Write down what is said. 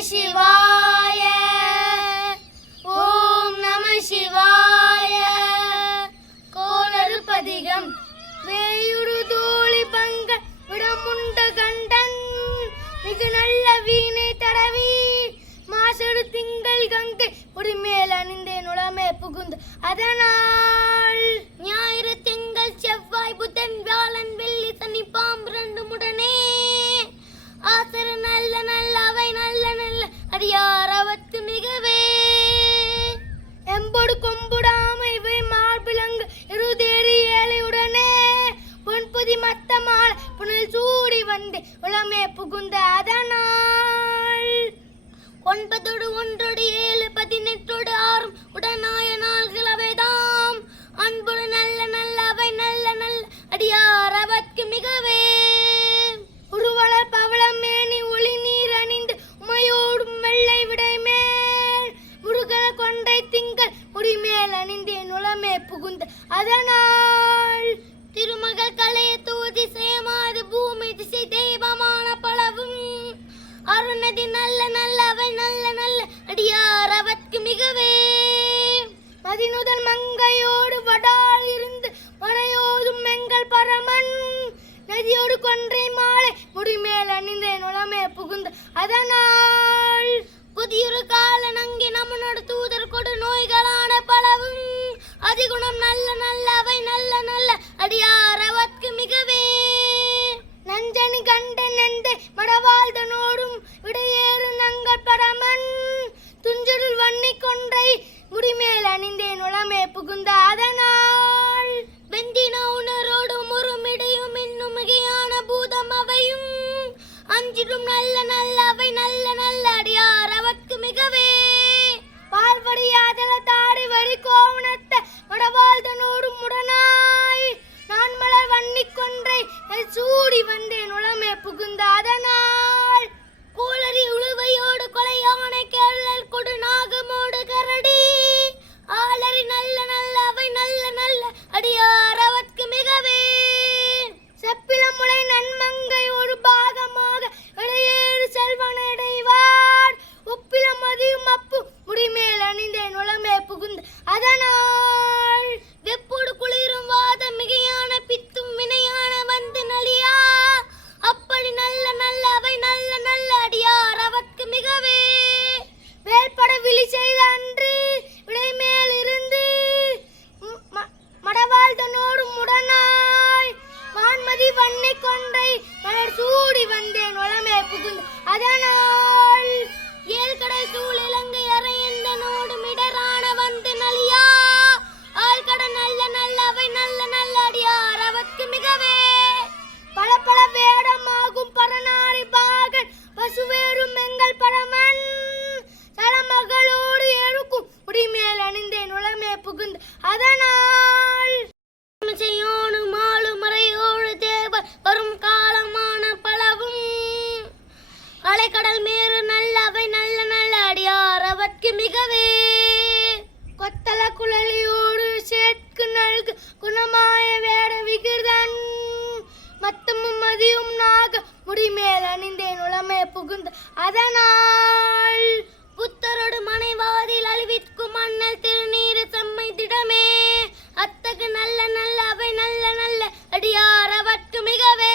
சிவாய ஓம் நம சிவாய. கோளறு பதிகம். வேயுறு தோழி பங்க விடமுண்ட கண்டன் மிகு நல்ல வீணை தடவி மாசடு திங்கள் கங்கை உரிமேல் அணிந்தேன் உளமே புகுந்து அதனால் ஞாயிறு திங்கள் செவ்வாய் புதன் வியாழன் வெள்ளி சனி பாம்பு ரெண்டு முடனே ஆசர நல்ல நல்ல அவை நல்ல நல்ல அடியார் அவத்து மிகவே எம்பொடு கொம்புடாமை இவை மார்பிலங்கு இருதேறி ஏழையுடனே பொன்புதி மத்த மாலை புனல் சூடி வந்தே உளமே புகுந்த அதனால் 9 1 7 18 6 உடனாய நாள்கள் அவைதாம் அன்புடு நல்ல நல்ல அவை நல்ல நல்ல அடியார் அவற்கு மிகவே உருவளர் பவளம் மேனி ஒளி நீர் அணிந்து உமையோடும் வெள்ளை விடை மேல் முருகன கொன்றை திங்கள் முடிமேல் அணிந்தேன் உளமே புகுந்த அதனால் திருமகள் கலைய தூதி சேமாது பூமி திசை தெய்வமான பலவும் அருணதி நல்ல நல்ல அவை நல்ல நல்ல அடியார் அவற்கு மிகவே மதினுதல் மங்கையோடு வடால் இருந்து மறையோதும் எங்கள் பரமன் நதியோடு கொன்றை மாலை முடிமேல் அணிந்தேன் உளமே புகுந்த அதனால் புதியொரு கால நங்கி நம்மனோடு தூதர் கொடு நோய்களான பலவும் அதிகுணம் நல்ல நல்ல அவை நல்ல நல்ல அடியார் அவற்கு மிகவே நஞ்சனி கண்டன் எந்தை மடவாழ்தனோடும் விடையேறு நங்கள் பரமன் துஞ்சருள் வன்னி கொன்றை முடிமேல் அணிந்தேன் உளமே புகுந்த அதனால் வெந்தின உணரோடும் உருமிடையும் இன்னும் மிகையான பூதம் அவையும் அஞ்சிடும் நல்ல நல்ல அவை நல்ல நல்ல அடியார் அவற்கு மிகவே பால்வடியாதல தாடி வரி கோவணத்த மடவாழ்தனோடும் முடனாய் நான் மலர் வன்னி கொன்றை சூடி வந்தேன் உளமே புகுந்த அதனால் கோளரி உழுவையோடு கொலையானை கேளல் கொடு நாகமோடு கரடி ஆளரி நல்ல நல்ல அவை நல்ல நல்ல அடியார் அவற்கு மிகவே செப்பிளமுலை நன்மங்கை ஒரு பாகமாக இடையேறு செல்வனடைவார் உப்பிலம் மதியும் அப்பு முடிமேல் அணிந்தேன் உளமே புகுந்த அதனால் வெப்போடு குளிரும் வாத மிகையான பித்தும் வினையான வந்து நலியா அப்படி நல்ல நல்ல அவை நல்ல நல்ல அடியார் அவற்கு மிகவே வேல்பட விழி செய்த அன்று விடைமேல் இருந்து மடவாழ்தனோடு முடனாய் வான்மதி வன்னை கொன்றை மலர் சூடி வந்தேன் உளமே புகுந்து அதனால் ஏழ்கடல் சூழ் இலங்கை அரையந்தனோடு மிடரான வந்து நலியா ஆழ்கட நல்ல நல்ல அவை நல்ல நல்ல அடியார் அவற்கு மிகவே பல பல வேடமாகும் பரநாரி பாகன் பசுவேறும் எங்கள் பரமன் தலமகளோடு எழுக்கும் முடிமேல் அணிந்தேன் உளமே புகுந்து அதனால் செய்யோனு மாலு மறையோடு தேவர் வரும் காலமான பலவும் அலைக்கடல் மேறு நல்ல அவை நல்ல நல்ல அடியார் அவற்கு மிகவே கொத்தல குழலியோடு சேர்க்கு நல்கு குணமாய வேட விகிர்தன் மத்தமும் மதியும் நாக முடிமேல் அணிந்தேன் உளமே புகுந்த அதனால் புத்தரோடு மனைவாதில் அழிவிற்கும் மன்னல் திருநீரு செம்மை திடமே அத்தகு நல்ல நல்ல அவை நல்ல நல்ல அடியார் அவற்கு மிகவே